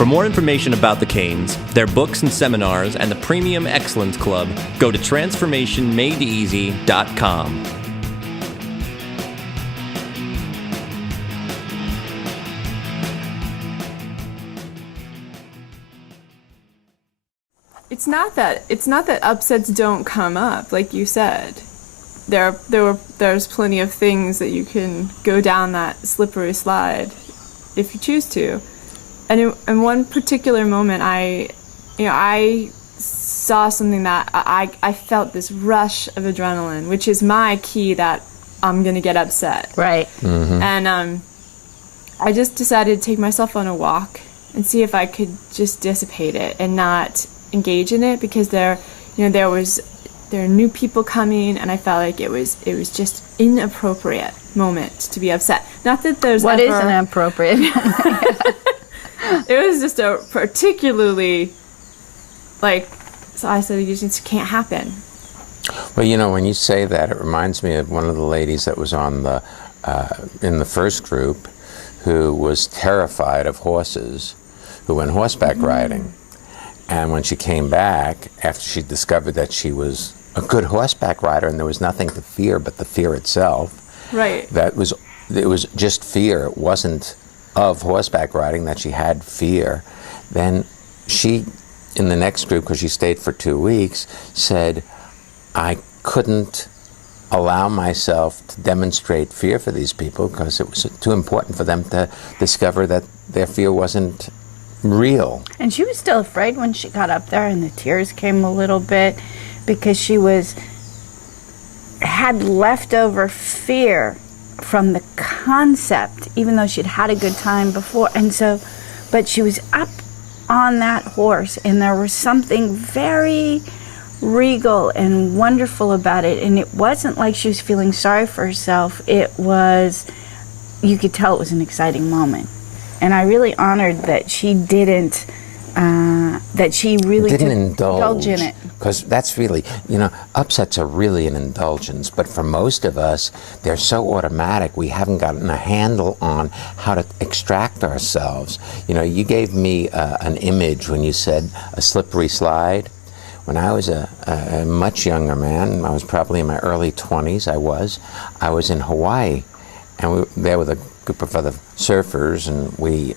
For more information about the Kanes, their books and seminars, and the Premium Excellence Club, go to transformationmadeeasy.com. It's not that upsets don't come up, like you said. There's plenty of things that you can go down that slippery slide if you choose to. And in one particular moment, I saw something that I felt this rush of adrenaline, which is my key that I'm gonna get upset. Right. Mm-hmm. And I just decided to take myself on a walk and see if I could just dissipate it and not engage in it, because there are new people coming, and I felt like it was just inappropriate moment to be upset. Not that there's what is inappropriate. It was just a particularly so I said, it just can't happen. Well, you know, when you say that, it reminds me of one of the ladies that was on the in the first group, who was terrified of horses, who went horseback riding. And when she came back, after she discovered that she was a good horseback rider and there was nothing to fear but the fear itself, right? It was just fear. It wasn't of horseback riding that she had fear. Then she, in the next group, because she stayed for 2 weeks, said, I couldn't allow myself to demonstrate fear for these people because it was too important for them to discover that their fear wasn't real. And she was still afraid when she got up there, and the tears came a little bit because she had leftover fear from the concept, even though she'd had a good time before. And so, but she was up on that horse, and there was something very regal and wonderful about it. And it wasn't like she was feeling sorry for herself. It was, you could tell it was an exciting moment. And I really honored that she didn't indulge in it. Because that's really, upsets are really an indulgence. But for most of us, they're so automatic, we haven't gotten a handle on how to extract ourselves. You gave me an image when you said a slippery slide. When I was a much younger man, I was probably in my early 20s, I was in Hawaii. And we were there with a group of other surfers, and we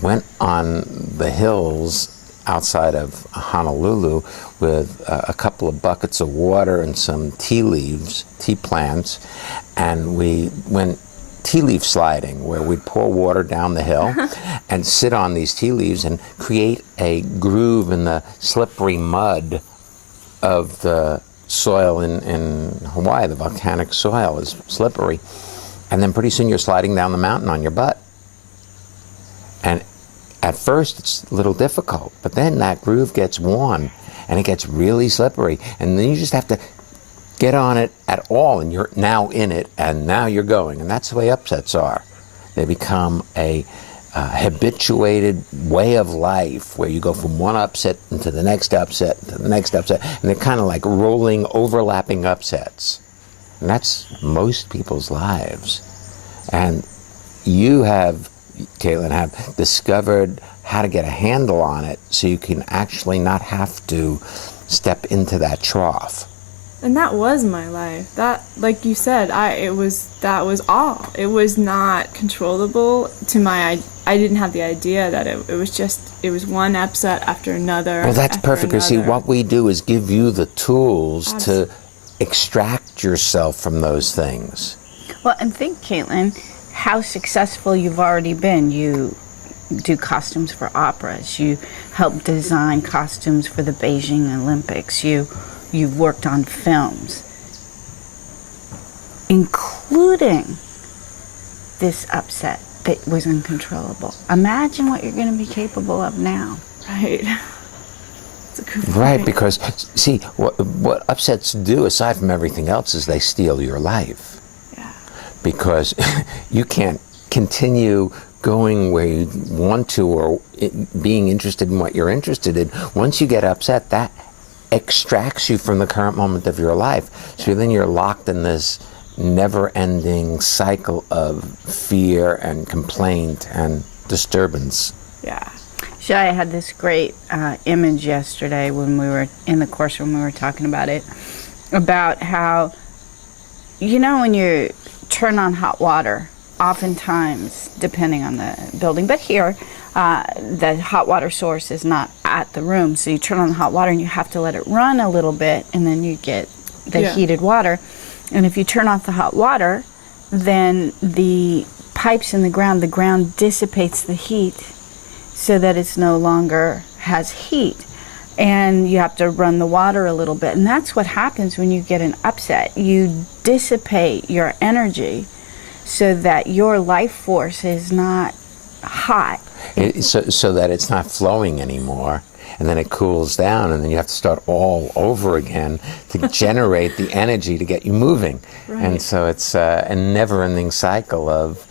went on the hills outside of Honolulu with a couple of buckets of water and some tea plants, and we went tea leaf sliding, where we'd pour water down the hill and sit on these tea leaves and create a groove in the slippery mud of the soil in Hawaii. The volcanic soil is slippery. And then pretty soon you're sliding down the mountain on your butt. And at first it's a little difficult, but then that groove gets worn and it gets really slippery. And then you just have to get on it at all, and you're now in it, and now you're going. And that's the way upsets are. They become a habituated way of life, where you go from one upset into the next upset, to the next upset, and they're kind of like rolling, overlapping upsets. And that's most people's lives. And you have, Caitlin, have discovered how to get a handle on it so you can actually not have to step into that trough. And that was my life. That, like you said, that was all. It was not controllable to I didn't have the idea that it was one upset after another. Well, that's perfect. Because see, what we do is give you the tools to extract yourself from those things. Well, and think, Caitlin, how successful you've already been. You do costumes for operas. You help design costumes for the Beijing Olympics. You've worked on films, including this upset that was uncontrollable. Imagine what you're going to be capable of now. Right. Right, because, see, what upsets do, aside from everything else, is they steal your life. Yeah. Because you can't continue going where you want to, or being interested in what you're interested in. Once you get upset, that extracts you from the current moment of your life. So then you're locked in this never-ending cycle of fear and complaint and disturbance. Yeah. Shya had this great image yesterday when we were in the course when we were talking about it, about how, you know, when you turn on hot water, oftentimes, depending on the building, but here, the hot water source is not at the room, so you turn on the hot water and you have to let it run a little bit, and then you get the heated water. And if you turn off the hot water, then the pipes in the ground dissipates the heat so that it's no longer has heat. And you have to run the water a little bit. And that's what happens when you get an upset. You dissipate your energy so that your life force is not hot. So that it's not flowing anymore, and then it cools down, and then you have to start all over again to generate the energy to get you moving. Right. And so it's a never-ending cycle of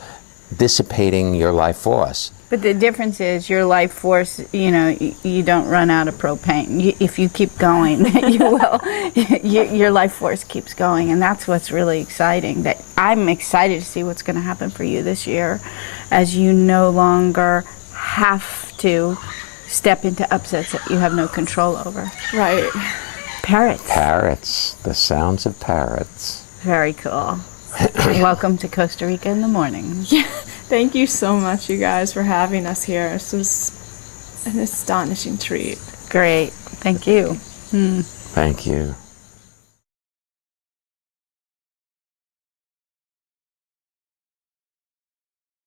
dissipating your life force. But the difference is your life force, you know, you don't run out of propane. If you keep going, you will. Your life force keeps going, and that's what's really exciting. That I'm excited to see what's going to happen for you this year as you no longer have to step into upsets that you have no control over. Right. Parrots. Parrots, the sounds of parrots. Very cool. Welcome to Costa Rica in the morning. Yeah. Thank you so much, you guys, for having us here. This was an astonishing treat. Great. Thank you. Thank you.